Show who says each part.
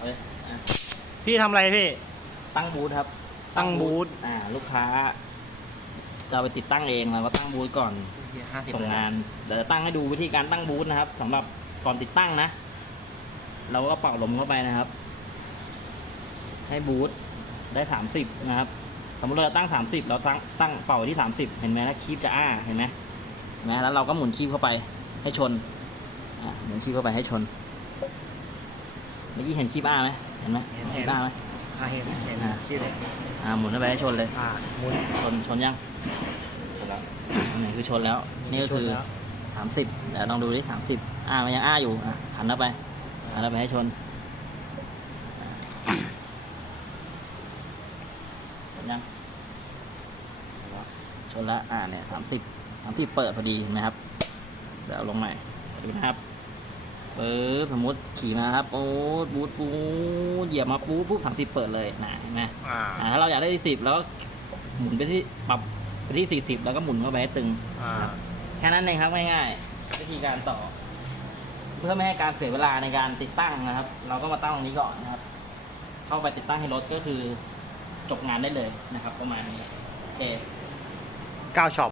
Speaker 1: เอาเลยอะ
Speaker 2: พี่ทำอะไรพี่
Speaker 1: ตั้งบูธครับ
Speaker 2: ตั้งบูธ
Speaker 1: อ่า ลูกค้าจะเอาไปติดตั้งเองเราก็ตั้งบูธก่อน
Speaker 3: ห้าสิบ
Speaker 1: ส่งงานเดี๋ยวจะตั้งให้ดูวิธีการตั้งบูธนะครับสำหรับก่อนติดตั้งนะ เราก็เป่าลมเข้าไปนะครับ ให้บูธได้สามสิบนะครับสมมติเราจะตั้งสามสิบเราตั้งตั้งเป่าที่สามสิบเห็นไหมแล้วคีบจะอ้าเห็นไหมเห็นไหมแล้วเราก็หมุนคีบเข้าไปให้ชนอะหมุนคีบเข้าไปให้ชน เมื่อกี้เห็นคีบอ้าไหมเห็นไหมคีบอ้าไหม
Speaker 3: ห้าเห็นเห็น
Speaker 1: อ่า
Speaker 3: ชื่อเลย
Speaker 1: อ่าหมุนเข้าไปให้ชนเลย
Speaker 3: อ่าหมุน
Speaker 1: ชนชนยัง
Speaker 3: ชนแล้ว
Speaker 1: อันไหนคือชนแล้ว นี่ก็คือ
Speaker 3: ชนแล้ว
Speaker 1: สามสิบเดี๋ยวลองดูดิสามสิบอ่ามันยังอ้าอยู่อะขันเข้าไปขันเข้าไปให้ชนชนยังชนแล้วอ่าเนี่ยสามสิบสามสิบเปิดพอดีเห็นไหมครับเดี๋ยวเอาลงใหม่ดูนะครับ ปึ๊บสมมติขี่มาครับโอ้บูทบูทเหยียบมาปุ๊บปุ๊บสามสิบเปิดเลยนะเห็นไหม
Speaker 3: อ่า
Speaker 1: อ่าถ้าเราอยากได้สิบแล้วก็หมุนไปที่ปรับไปที่สี่สิบแล้วก็หมุนเข้าไปให้ตึง
Speaker 3: อ่า
Speaker 1: แค่นั้นเองครับง่ายๆวิธีการต่อ เพื่อไม่ให้การเสียเวลาในการติดตั้งนะครับ เราก็มาตั้งตรงนี้ก่อนนะครับ เข้าไปติดตั้งให้รถก็คือจบงานได้เลยนะครับ ประมาณนี้โอเค
Speaker 2: ก้าวช็อป